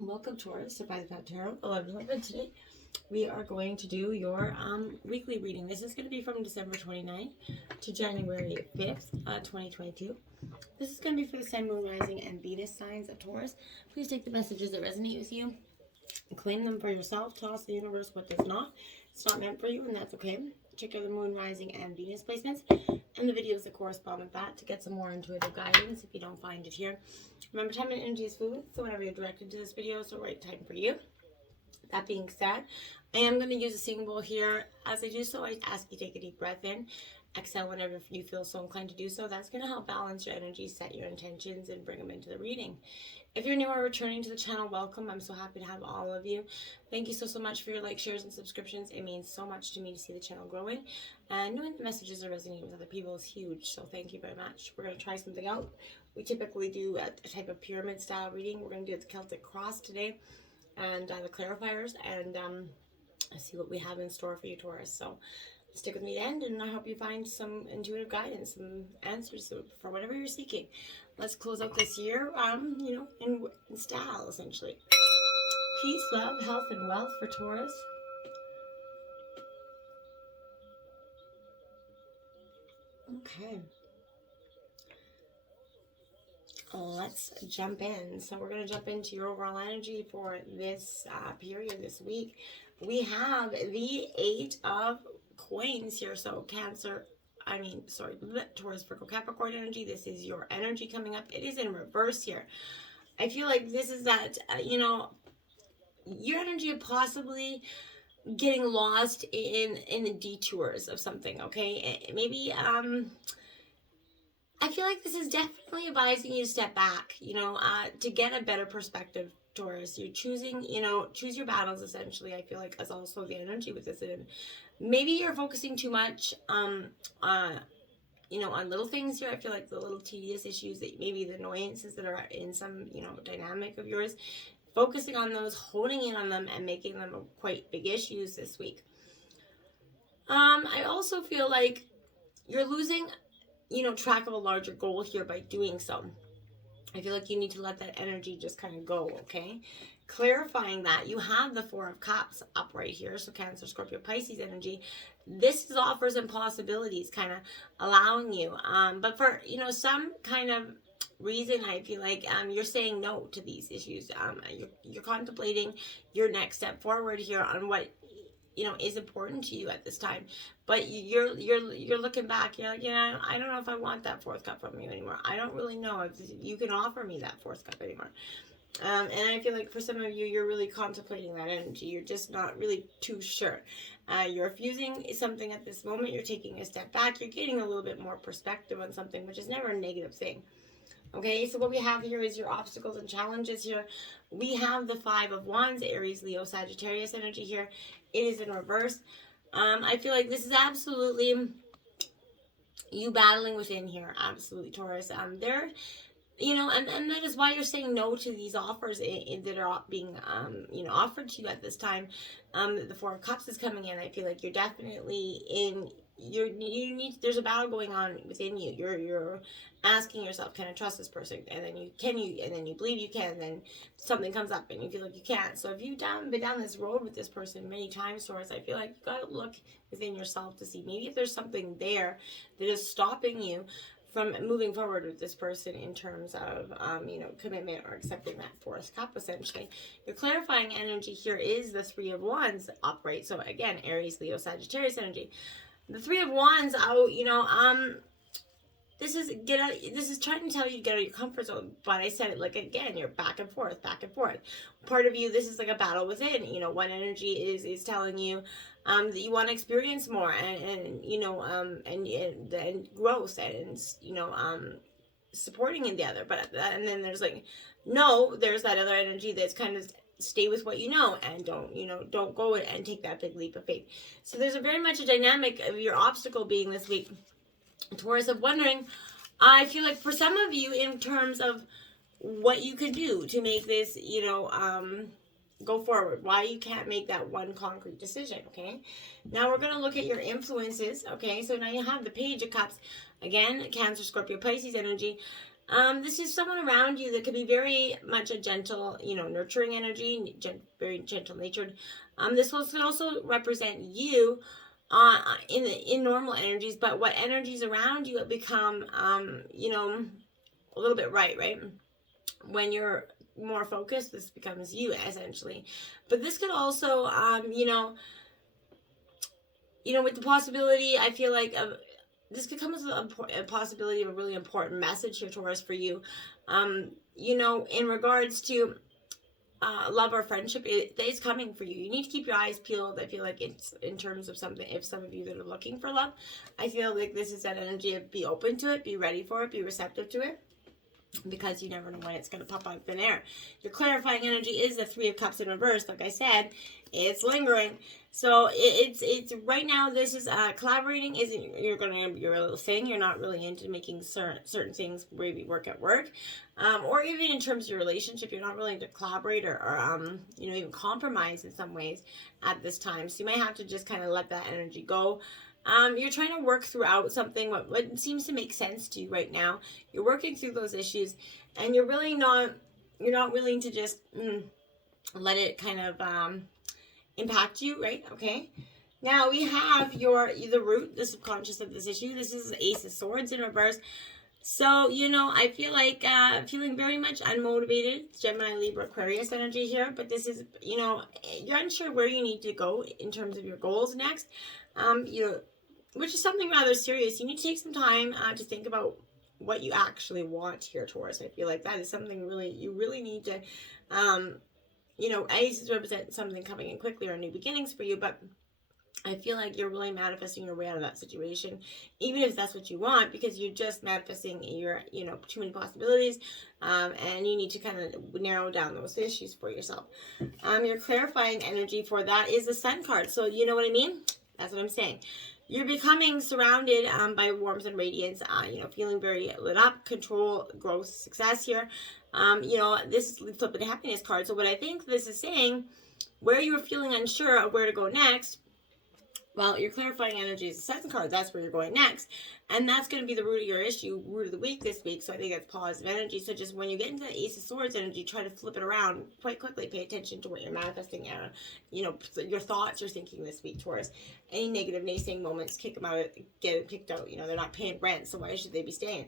Welcome, Taurus, to By the Path Tarot 11 today. We are going to do your weekly reading. This is going to be from December 29th to January 5th, 2022. This is going to be for the Sun, Moon, Rising, and Venus signs of Taurus. Please take the messages that resonate with you and claim them for yourself. Toss the universe what does not. It's not meant for you, and that's okay. Check out the Moon, Rising, and Venus placements and the videos that correspond with that to get some more intuitive guidance if you don't find it here. Remember, time and energy is food, so whenever you're directed to this video, it's the right time for you. That being said, I am going to use a singing bowl here. As I do so, I ask you to take a deep breath in. Exhale whenever you feel so inclined to do so. That's going to help balance your energy, set your intentions, and bring them into the reading. If you're new or returning to the channel, welcome. I'm so happy to have all of you. Thank you so much for your likes, shares, and subscriptions. It means so much to me to see the channel growing. And knowing the messages are resonating with other people is huge, so thank you very much. We're going to try something out. We typically do a type of pyramid style reading. We're going to do the Celtic cross today and the clarifiers, and see what we have in store for you, Taurus. So stick with me to the end, and I hope you find some intuitive guidance, some answers for whatever you're seeking. Let's close out this year, in style, essentially. Peace, love, health, and wealth for Taurus. Okay. Let's jump in. So we're going to jump into your overall energy for this period, this week. We have the 8 of coins here. So Taurus, Virgo, Capricorn energy. This is your energy coming up. It is in reverse here. I feel like this is that, your energy of possibly getting lost in the detours of something, okay? Maybe, I feel like this is definitely advising you to step back, to get a better perspective, Taurus. You're choosing, choose your battles, essentially. I feel like that's also the energy with this. And maybe you're focusing too much, on little things here. I feel like the little tedious issues, that maybe the annoyances that are in some, dynamic of yours, focusing on those, honing in on them, and making them quite big issues this week. I also feel like you're losing track of a larger goal here by doing so. I feel like you need to let that energy just kind of go, okay? Clarifying that, you have the 4 of Cups up right here, so Cancer, Scorpio, Pisces energy. This is offers and possibilities, kind of allowing you. But for, some kind of reason, I feel like you're saying no to these issues. You're contemplating your next step forward here on what is important to you at this time, but you're looking back. You're like, I don't know if I want that 4th cup from you anymore. I don't really know if you can offer me that 4th cup anymore. And I feel like for some of you, you're really contemplating that energy. You're just not really too sure. You're refusing something at this moment. You're taking a step back. You're getting a little bit more perspective on something, which is never a negative thing. Okay, so what we have here is your obstacles and challenges here. We have the 5 of Wands, Aries, Leo, Sagittarius energy here. It is in reverse. I feel like this is absolutely you battling within here. Absolutely, Taurus. And that is why you're saying no to these offers that are being, offered to you at this time. The 4 of Cups is coming in. I feel like you're definitely in. There's a battle going on within you. You're asking yourself, can I trust this person? And then you believe you can, and then something comes up and you feel like you can't. So if you've been down this road with this person many times, Taurus, I feel like you got to look within yourself to see maybe if there's something there that is stopping you from moving forward with this person in terms of, commitment or accepting that 4th cup, essentially. Your clarifying energy here is the 3 of Wands upright. So again, Aries, Leo, Sagittarius energy. The 3 of Wands out, this is trying to tell you to get out of your comfort zone, but I said it like again, you're back and forth. Part of you, this is like a battle within. One energy is telling you that you want to experience more and growth and supporting in the other, and then there's there's that other energy that's kind of stay with what and don't go and take that big leap of faith. So there's very much a dynamic of your obstacle being this week, Taurus, of wondering, I feel like for some of you, in terms of what you could do to make this, go forward, why you can't make that one concrete decision, okay? Now we're going to look at your influences, okay? So now you have the Page of Cups, again, Cancer, Scorpio, Pisces energy. This is someone around you that could be very much a gentle, nurturing energy, very gentle natured. This could also represent you in normal energies, but what energies around you have become, a little bit right? When you're more focused, this becomes you essentially. But this could also, with the possibility, I feel like this could come with a possibility of a really important message here, Taurus, for you. In regards to love or friendship, it's coming for you. You need to keep your eyes peeled. I feel like it's in terms of something, if some of you that are looking for love, I feel like this is that energy of be open to it, be ready for it, be receptive to it, because you never know when it's going to pop out of thin air. Your clarifying energy is the Three of Cups in reverse. Like I said, it's lingering. So it's right now, this is collaborating isn't your little thing. You're not really into making certain things, maybe work at work, or even in terms of your relationship, you're not willing to collaborate or even compromise in some ways at this time. So you might have to just kind of let that energy go. You're trying to work throughout something what seems to make sense to you right now. You're working through those issues, and you're not willing to just let it kind of impact you, right? Okay. Now we have the root, the subconscious of this issue. This is the Ace of Swords in reverse. So, I feel like feeling very much unmotivated. Gemini, Libra, Aquarius energy here. But this is, you're unsure where you need to go in terms of your goals next. Which is something rather serious. You need to take some time to think about what you actually want here, Taurus. I feel like that is something you really need to, aces represent something coming in quickly or new beginnings for you, but I feel like you're really manifesting your way out of that situation, even if that's what you want, because you're just manifesting too many possibilities, and you need to kind of narrow down those issues for yourself. Your clarifying energy for that is the Sun card. So you know what I mean? That's what I'm saying. You're becoming surrounded by warmth and radiance, feeling very lit up, control, growth, success here. This is the Flip of the Happiness card. So what I think this is saying, where you were feeling unsure of where to go next, well, your clarifying energy is the Sun card. That's where you're going next. And that's going to be the root of your issue, root of the week this week. So I think that's positive energy. So just when you get into the Ace of Swords energy, try to flip it around quite quickly. Pay attention to what you're manifesting, your thoughts you're thinking this week, Taurus. Any negative naysaying moments, kick them out, get them kicked out. They're not paying rent, so why should they be staying?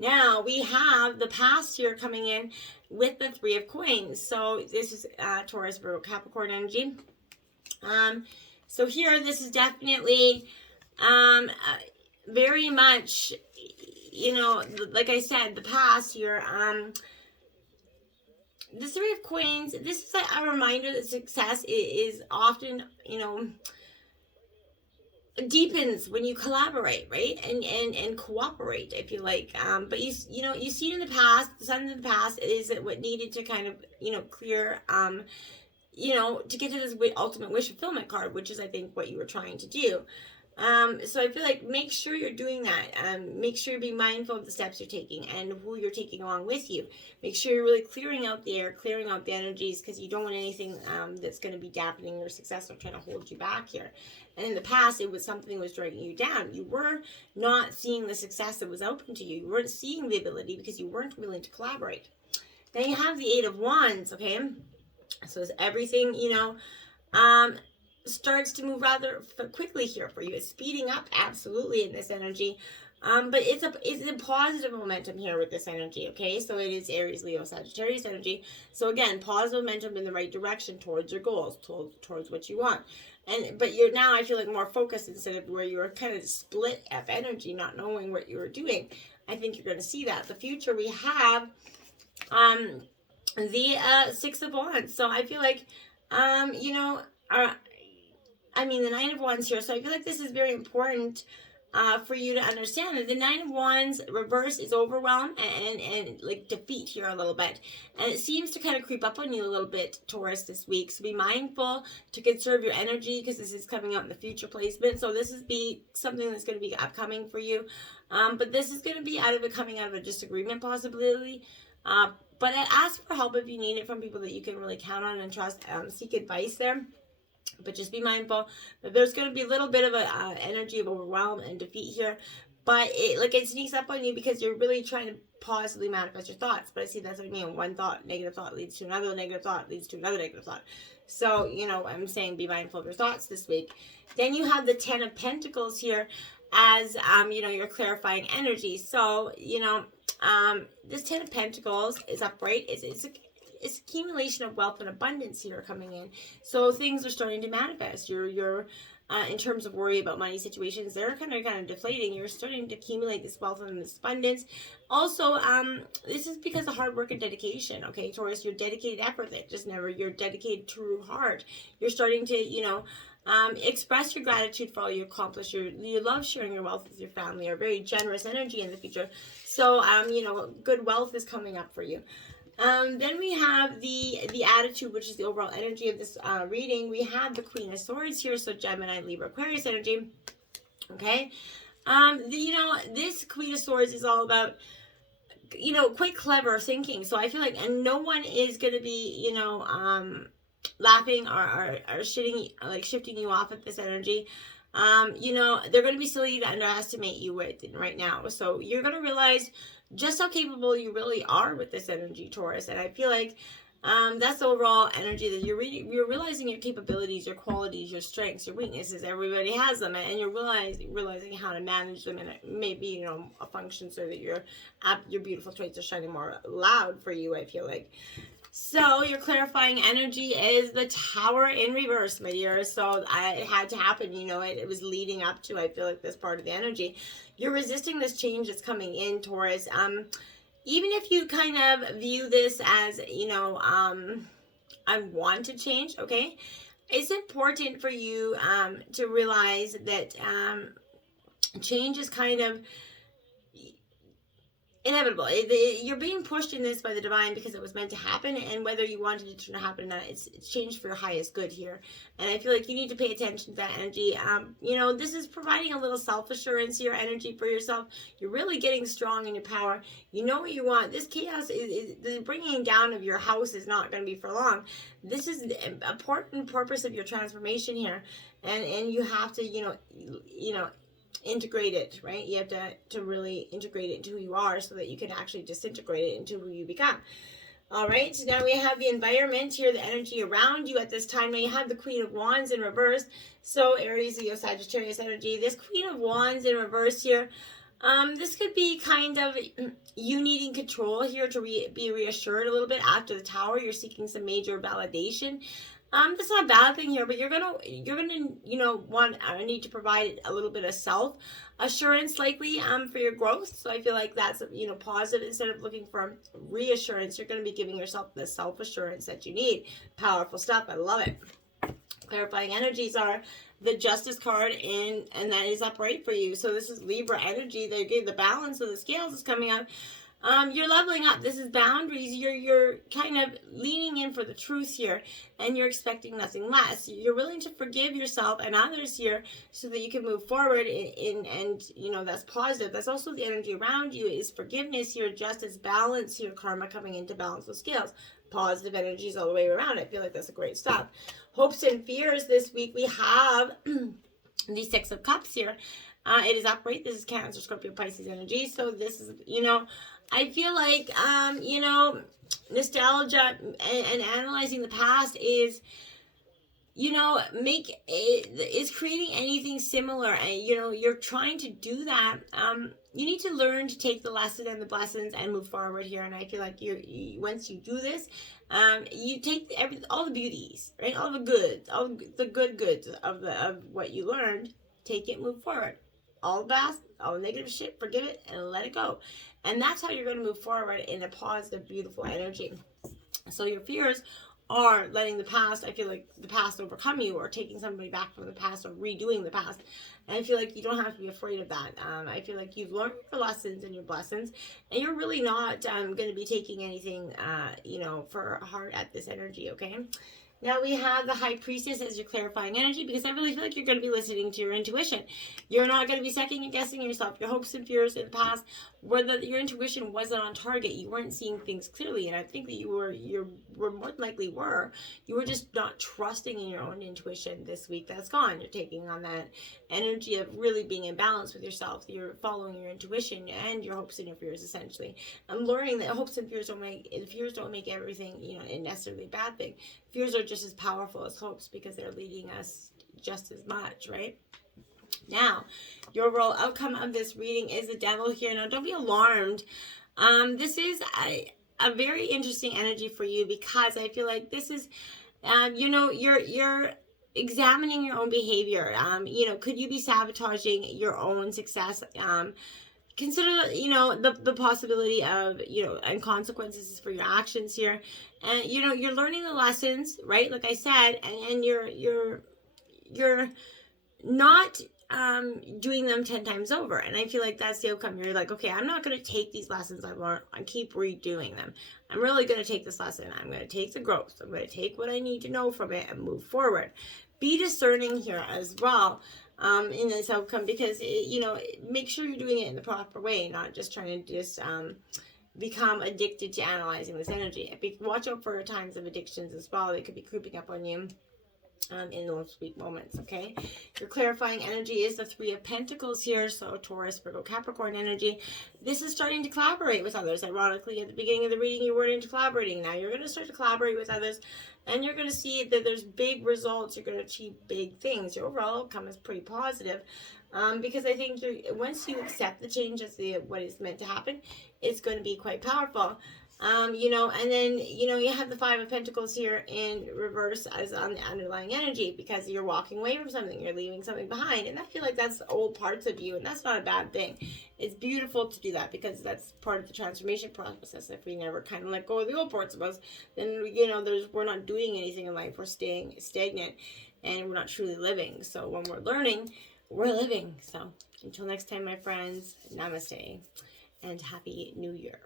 Now, we have the past here coming in with the Three of Coins. So this is Taurus, Virgo, Capricorn energy. So here, this is definitely very much, like I said, the past here. The Three of Coins, this is a reminder that success is often, deepens when you collaborate, right? And cooperate, I feel like. But you see it in the past, the sun in the past is what needed to kind of, clear, to get to this ultimate wish fulfillment card, which is, I think, what you were trying to do. So I feel like make sure you're doing that. Make sure you're being mindful of the steps you're taking and who you're taking along with you. Make sure you're really clearing out the air, clearing out the energies, because you don't want anything that's going to be dampening your success or trying to hold you back here. And in the past, it was something that was dragging you down. You were not seeing the success that was open to you. You weren't seeing the ability because you weren't willing to collaborate. Then you have the Eight of Wands, okay? So as everything, starts to move rather quickly here for you. It's speeding up absolutely in this energy. But it's a positive momentum here with this energy, okay? So it is Aries, Leo, Sagittarius energy. So again, positive momentum in the right direction towards your goals, towards what you want. But you're now, I feel like, more focused instead of where you were kind of split up energy, not knowing what you were doing. I think you're going to see that. The future we have the Six of Wands. So I feel like, the Nine of Wands here. So I feel like this is very important for you to understand that the Nine of Wands reverse is overwhelm and like defeat here a little bit. And it seems to kind of creep up on you a little bit, Taurus, this week. So be mindful to conserve your energy because this is coming up in the future placement. So this is something that's going to be upcoming for you. But this is going to be coming out of a disagreement possibility. But ask for help if you need it from people that you can really count on and trust. Seek advice there. But just be mindful that there's going to be a little bit of an energy of overwhelm and defeat here. but it sneaks up on you because you're really trying to positively manifest your thoughts. But I see that's what I mean. One thought, negative thought leads to another negative thought leads to another negative thought. So, I'm saying be mindful of your thoughts this week. Then you have the 10 of Pentacles here as, your clarifying energy. So, this 10 of Pentacles is upright. It's accumulation of wealth and abundance here coming in. So things are starting to manifest. You're in terms of worry about money situations, they're kind of deflating. You're starting to accumulate this wealth and this abundance. Also, this is because of hard work and dedication. Okay, Taurus, your dedicated effort that just never, your dedicated true heart. You're starting to, express your gratitude for all you accomplish. You love sharing your wealth with your family. You're very generous energy in the future. So, good wealth is coming up for you. Then we have the attitude, which is the overall energy of this reading. We have the Queen of Swords here, so Gemini, Libra, Aquarius energy. Okay, this Queen of Swords is all about, quite clever thinking. So I feel like, and no one is going to be, laughing or shifting you off at this energy. They're going to be silly to underestimate you right now. So you're going to realize just how capable you really are with this energy, Taurus. And I feel like that's the overall energy that you're realizing your capabilities, your qualities, your strengths, your weaknesses. Everybody has them, and you're realizing how to manage them, and maybe a function so that your beautiful traits are shining more loud for you. I feel like. So your clarifying energy is the Tower in reverse, my dear. So it had to happen, it was leading up to, I feel like, this part of the energy. You're resisting this change that's coming in, Taurus. Even if you kind of view this as, I want to change, okay? It's important for you to realize that change is kind of inevitable. You're being pushed in this by the divine because it was meant to happen, and whether you wanted it to happen or not, it's changed for your highest good here. And I feel like you need to pay attention to that energy. This is providing a little self-assurance, your energy for yourself. You're really getting strong in your power. You know what you want. This chaos is the bringing down of your house is not going to be for long. This is the important purpose of your transformation here, and you have to integrate it, right? You have to really integrate it into who you are so that you can actually disintegrate it into who you become. All right, so now we have the environment here, the energy around you at this time. Now you have the Queen of Wands in reverse. So Aries, Leo, Sagittarius energy. This Queen of Wands in reverse here, this could be kind of you needing control here to be reassured a little bit after the Tower. You're seeking some major validation. That's not a bad thing here, but you're gonna want or need to provide a little bit of self assurance likely for your growth. So I feel like that's positive. Instead of looking for reassurance, you're going to be giving yourself the self assurance that you need. Powerful stuff. I love it. Clarifying energies are the Justice card, and that is upright for you. So this is Libra energy. They gave the balance of the scales is coming up. You're leveling up. This is boundaries. You're kind of leaning in for the truth here, and you're expecting nothing less. You're willing to forgive yourself and others here so that you can move forward and that's positive. That's also the energy around you is forgiveness here, justice, balance here, karma coming into balance with scales. Positive energies all the way around. I feel like that's a great stuff. Hopes and fears this week. We have the Six of Cups here. It is upright. This is Cancer, Scorpio, Pisces energy. So this is, I feel like, nostalgia and analyzing the past is, is creating anything similar. And, you're trying to do that. You need to learn to take the lesson and the blessings and move forward here. And I feel like once you do this, you take all the beauties, right? All the goods, all the goods of what you learned, take it, move forward. All the bad, all the negative shit, forgive it and let it go. And that's how you're going to move forward in a positive, beautiful energy. So your fears are letting the past, I feel like the past overcome you, or taking somebody back from the past, or redoing the past. And I feel like you don't have to be afraid of that. I feel like you've learned your lessons and your blessings, and you're really not going to be taking anything, for heart at this energy, okay? Now we have the High Priestess as your clarifying energy, because I really feel like you're going to be listening to your intuition. You're not going to be second guessing yourself, your hopes and fears in the past, whether your intuition wasn't on target. You weren't seeing things clearly, and I think that you were more than likely were. You were just not trusting in your own intuition this week. That's gone. You're taking on that energy of really being in balance with yourself. You're following your intuition and your hopes and your fears, essentially. I'm learning that hopes and fears don't make everything, necessarily a bad thing. Fears are just as powerful as hopes, because they're leading us just as much, right? Now, your overall outcome of this reading is the Devil here. Now, don't be alarmed. This is a very interesting energy for you, because I feel like this is, you're examining your own behavior. Could you be sabotaging your own success? Consider, the possibility of, and consequences for your actions here. And, you're learning the lessons, right? Like I said, and you're not doing them 10 times over. And I feel like that's the outcome. You're like, okay, I'm not going to take these lessons I've learned and keep redoing them. I'm really going to take this lesson. I'm going to take the growth. I'm going to take what I need to know from it and move forward. Be discerning here as well. In this outcome, because make sure you're doing it in the proper way, not just trying to just become addicted to analyzing this energy. Watch out for times of addictions as well. They could be creeping up on you in those sweet moments. Okay, your clarifying energy is the Three of Pentacles here, so Taurus, Virgo, Capricorn energy. This is starting to collaborate with others. Ironically, at the beginning of the reading, you weren't into collaborating. Now you're going to start to collaborate with others, and you're going to see that there's big results. You're going to achieve big things. Your overall outcome is pretty positive, because I think once you accept the change as what is meant to happen, it's going to be quite powerful. And then, you have the Five of Pentacles here in reverse as on the underlying energy, because you're walking away from something, you're leaving something behind. And I feel like that's old parts of you, and that's not a bad thing. It's beautiful to do that, because that's part of the transformation process. If we never kind of let go of the old parts of us, then, we're not doing anything in life. We're staying stagnant, and we're not truly living. So when we're learning, we're living. So until next time, my friends, namaste, and Happy New Year.